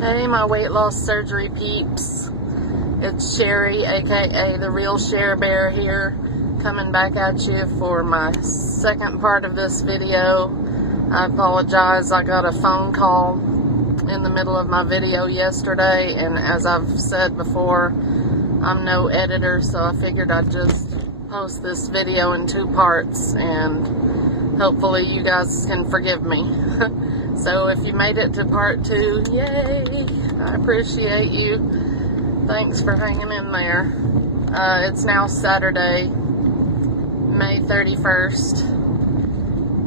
Hey, my weight loss surgery peeps. It's Sherry, aka the real Share Bear here, coming back at you for my second part of this video. I apologize, I got a phone call in the middle of my video yesterday, and as I've said before, I'm no editor, so I figured I'd just post this video in two parts, and hopefully you guys can forgive me. So if you made it to part 2, yay! I appreciate you. Thanks for hanging in there. It's now Saturday, May 31st,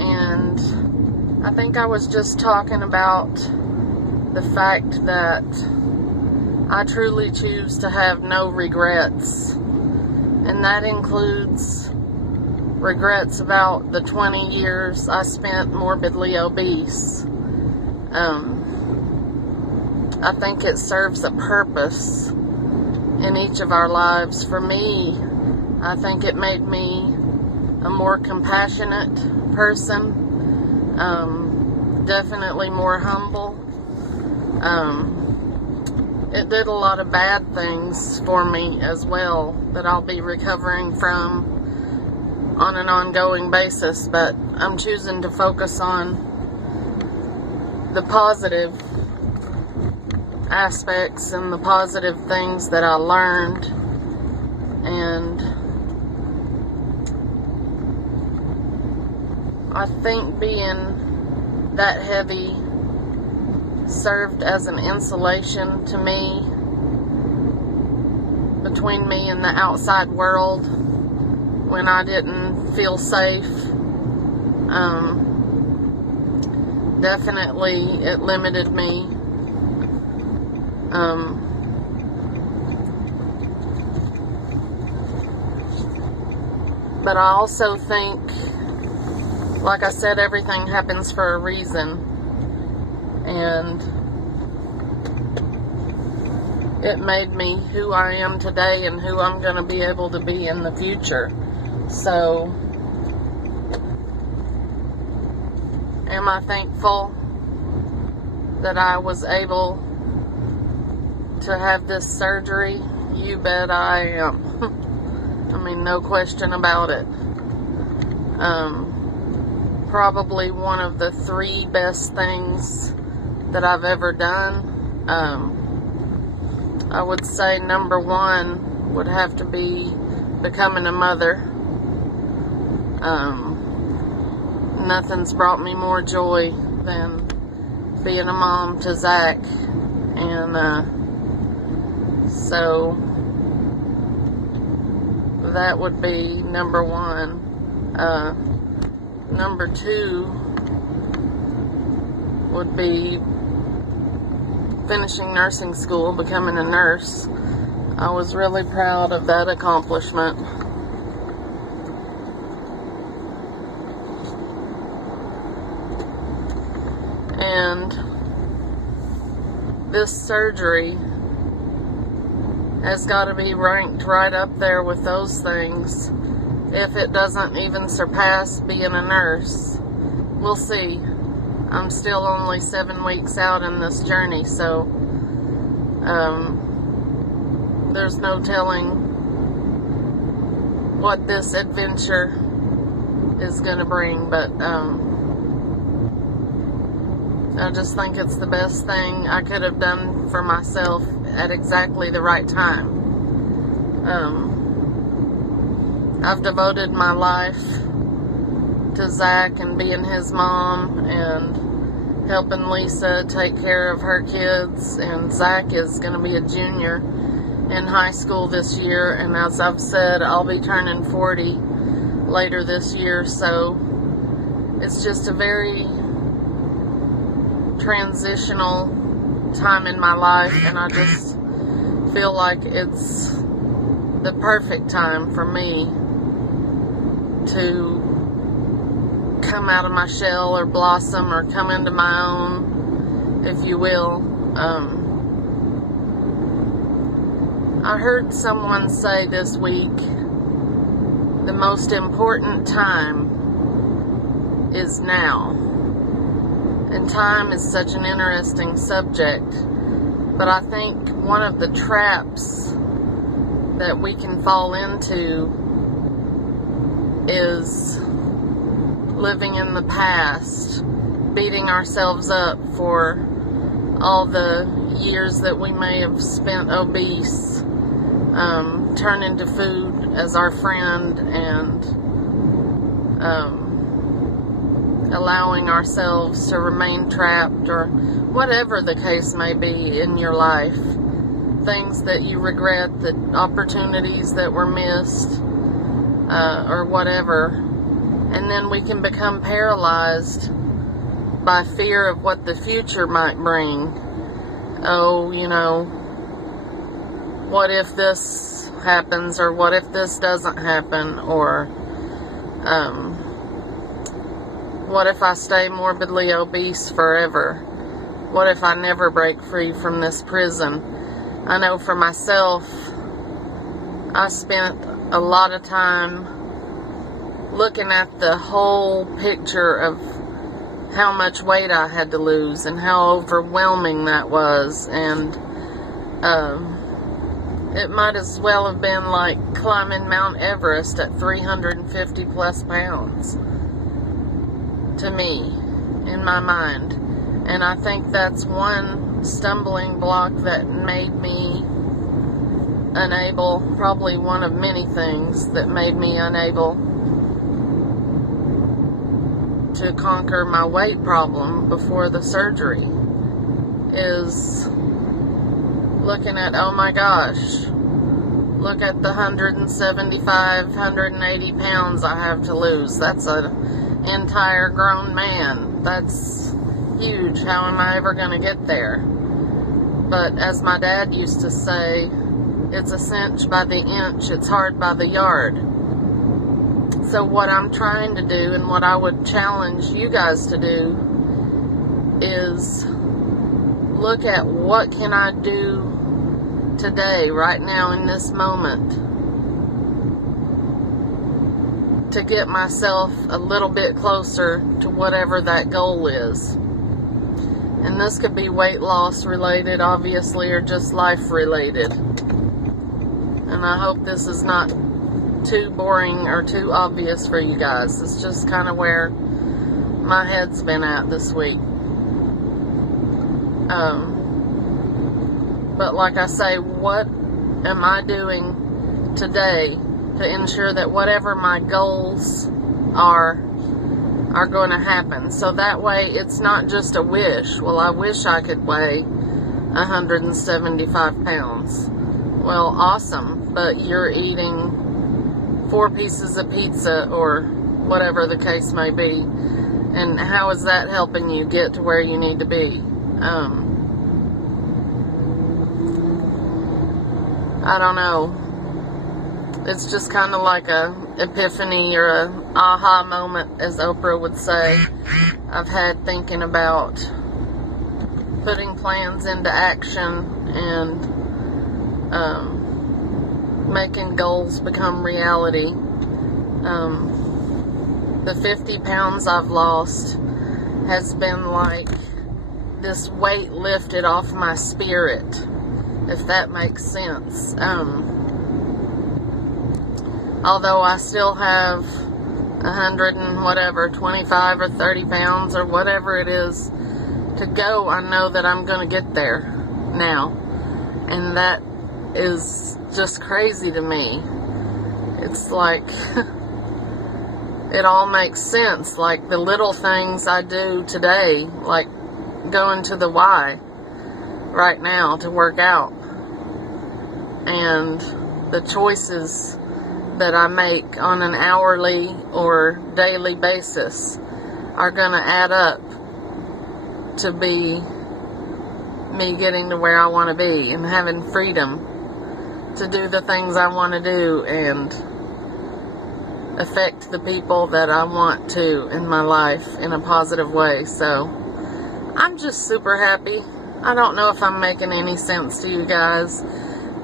and I think I was just talking about the fact that I truly choose to have no regrets, and that includes regrets about the 20 years I spent morbidly obese. I think it serves a purpose in each of our lives. For me, I think it made me a more compassionate person, definitely more humble. It did a lot of bad things for me as well that I'll be recovering from on an ongoing basis, but I'm choosing to focus on the positive aspects and the positive things that I learned. And I think being that heavy served as an insulation to me, between me and the outside world when I didn't feel safe. Definitely it limited me. But I also think, like I said, everything happens for a reason, and it made me who I am today and who I'm going to be able to be in the future. So, am I thankful that I was able to have this surgery? You bet I am. I mean, no question about it. Probably one of the 3 best things that I've ever done. I would say number 1 would have to be becoming a mother. Nothing's brought me more joy than being a mom to Zach, and so that would be number 1. Number 2 would be finishing nursing school, becoming a nurse. I was really proud of that accomplishment. And this surgery has got to be ranked right up there with those things, if it doesn't even surpass being a nurse. We'll see. I'm still only 7 weeks out in this journey, so there's no telling what this adventure is going to bring, but I just think it's the best thing I could have done for myself at exactly the right time. I've devoted my life to Zach and being his mom and helping Lisa take care of her kids, and Zach is going to be a junior in high school this year, and as I've said, I'll be turning 40 later this year, so it's just a very transitional time in my life, and I just feel like it's the perfect time for me to come out of my shell, or blossom, or come into my own, if you will. I heard someone say this week, the most important time is now. And time is such an interesting subject But I think one of the traps that we can fall into is living in the past, beating ourselves up for all the years that we may have spent obese, turning to food as our friend, and allowing ourselves to remain trapped, or whatever the case may be in your life. Things that you regret, the opportunities that were missed, or whatever. And then we can become paralyzed by fear of what the future might bring. Oh, you know, what if this happens, or what if this doesn't happen, or what if I stay morbidly obese forever? What if I never break free from this prison? I know for myself, I spent a lot of time looking at the whole picture of how much weight I had to lose and how overwhelming that was, and it might as well have been like climbing Mount Everest at 350 plus pounds to me, in my mind. And I think that's one stumbling block that made me unable, probably one of many things that made me unable to conquer my weight problem before the surgery, is looking at, oh my gosh, look at the 175, 180 pounds I have to lose. That's an entire grown man. That's huge. How am I ever going to get there? But as my dad used to say, it's a cinch by the inch, it's hard by the yard. So what I'm trying to do, and what I would challenge you guys to do, is look at what can I do today, right now, in this moment, to get myself a little bit closer to whatever that goal is. And this could be weight loss related, obviously, or just life related. And I hope this is not too boring or too obvious for you guys. It's just kind of where my head's been at this week. But like I say, what am I doing today to ensure that whatever my goals are going to happen? So that way it's not just a wish. Well, I wish I could weigh 175 pounds. Well, awesome, but you're eating 4 pieces of pizza, or whatever the case may be. And how is that helping you get to where you need to be? I don't know. It's just kind of like a epiphany, or a aha moment, as Oprah would say, I've had thinking about putting plans into action and making goals become reality. The 50 pounds I've lost has been like this weight lifted off my spirit, if that makes sense. Although I still have 100 and whatever, 25 or 30 pounds or whatever it is to go, I know that I'm going to get there now. And that is just crazy to me. It's like it all makes sense. Like the little things I do today, like going to the Y right now to work out, and the choices that I make on an hourly or daily basis are going to add up to be me getting to where I want to be and having freedom to do the things I want to do and affect the people that I want to in my life in a positive way. So I'm just super happy. I don't know if I'm making any sense to you guys,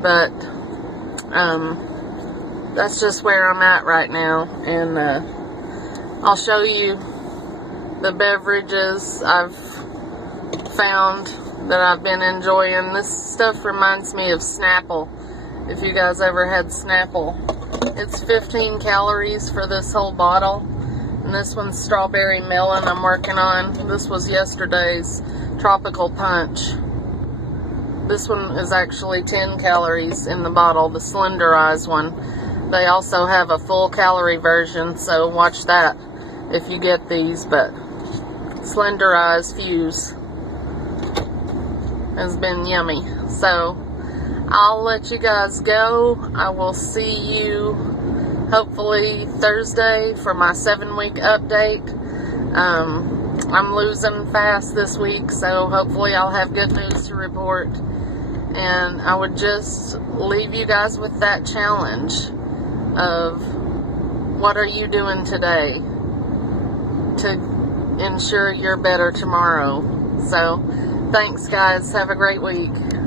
but that's just where I'm at right now. And I'll show you the beverages I've found that I've been enjoying. This stuff reminds me of Snapple. If you guys ever had Snapple. It's 15 calories for this whole bottle. And this one's strawberry melon I'm working on. This was yesterday's tropical punch. This one is actually 10 calories in the bottle, the slenderized one. They also have a full calorie version, so watch that if you get these. But slenderized Fuse has been yummy. So I'll let you guys go. I will see you hopefully Thursday for my 7-week update. I'm losing fast this week, so hopefully I'll have good news to report. And I would just leave you guys with that challenge of what are you doing today to ensure you're better tomorrow. So thanks guys, have a great week.